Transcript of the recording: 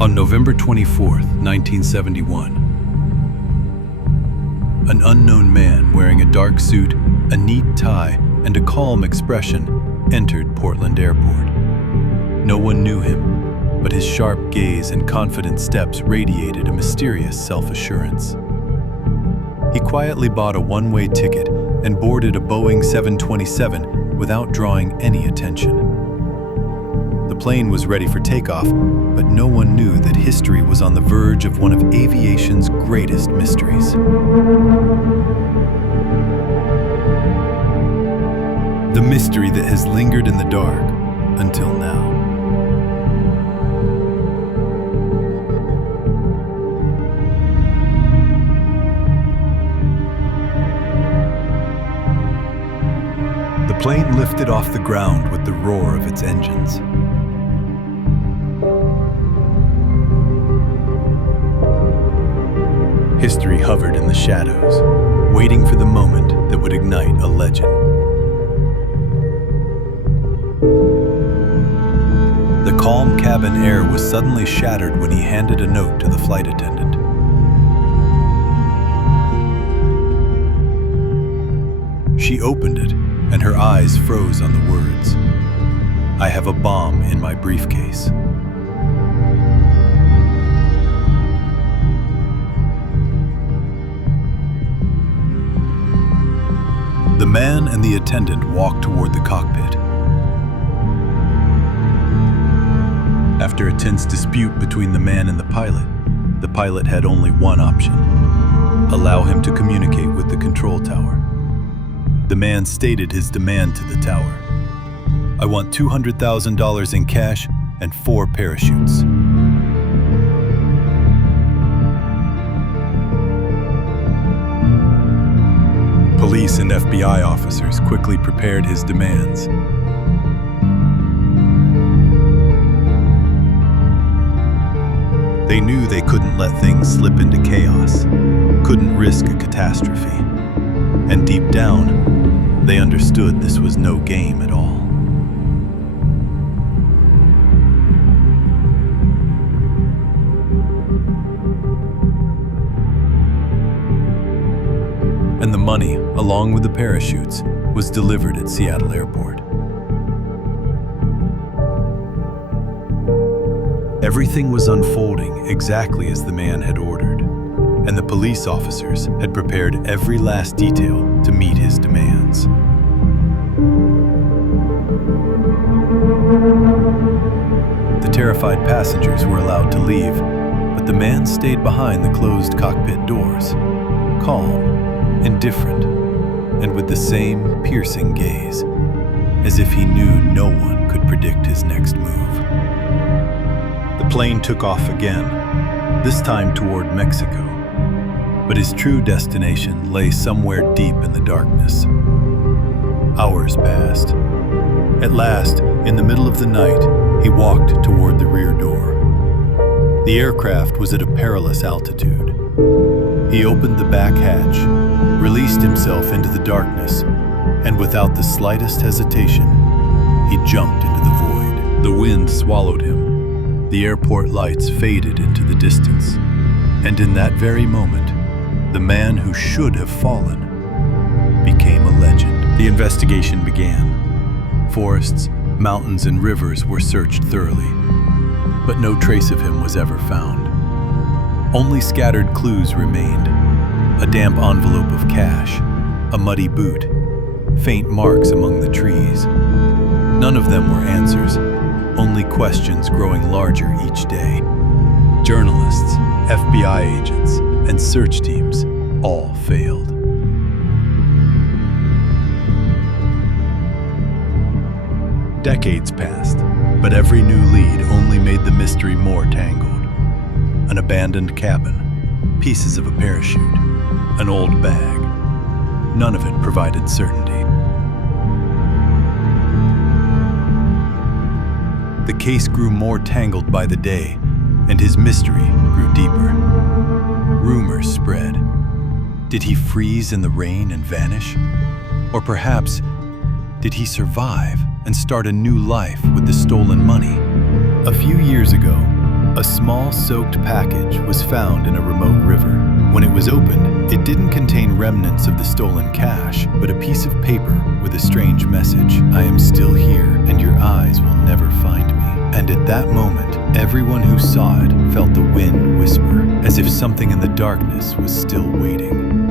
On November 24, 1971, an unknown man wearing a dark suit, a neat tie, and a calm expression entered Portland Airport. No one knew him, but his sharp gaze and confident steps radiated a mysterious self-assurance. He quietly bought a one-way ticket and boarded a Boeing 727 without drawing any attention. The plane was ready for takeoff, but no one knew that history was on the verge of one of aviation's greatest mysteries. The mystery that has lingered in the dark until now. The plane lifted off the ground with the roar of its engines. History hovered in the shadows, waiting for the moment that would ignite a legend. The calm cabin air was suddenly shattered when he handed a note to the flight attendant. She opened it, and her eyes froze on the words, "I have a bomb in my briefcase." The man and the attendant walked toward the cockpit. After a tense dispute between the man and the pilot had only one option: allow him to communicate with the control tower. The man stated his demand to the tower: "I want $200,000 in cash and 4 parachutes." Police and FBI officers quickly prepared his demands. They knew they couldn't let things slip into chaos, couldn't risk a catastrophe. And deep down, they understood this was no game at all. And the money, along with the parachutes, was delivered at Seattle Airport. Everything was unfolding exactly as the man had ordered, and the police officers had prepared every last detail to meet his demands. The terrified passengers were allowed to leave, but the man stayed behind the closed cockpit doors, calm, indifferent, and with the same piercing gaze, as if he knew no one could predict his next move. The plane took off again, this time toward Mexico, but his true destination lay somewhere deep in the darkness. Hours passed. At last, in the middle of the night, he walked toward the rear door. The aircraft was at a perilous altitude. He opened the back hatch, released himself into the darkness, and without the slightest hesitation, he jumped into the void. The wind swallowed him. The airport lights faded into the distance. And in that very moment, the man who should have fallen became a legend. The investigation began. Forests, mountains, and rivers were searched thoroughly, but no trace of him was ever found. Only scattered clues remained: a damp envelope of cash, a muddy boot, faint marks among the trees. None of them were answers, only questions growing larger each day. Journalists, FBI agents, and search teams all failed. Decades passed, but every new lead only made the mystery more tangled. An abandoned cabin, pieces of a parachute, an old bag. None of it provided certainty. The case grew more tangled by the day, and his mystery grew deeper. Rumors spread. Did he freeze in the rain and vanish? Or perhaps, did he survive and start a new life with the stolen money? A few years ago, A small soaked package was found in a remote river. When it was opened, it didn't contain remnants of the stolen cash, but a piece of paper with a strange message. I am still here, and your eyes will never find me. And at that moment, everyone who saw it felt the wind whisper, as if something in the darkness was still waiting.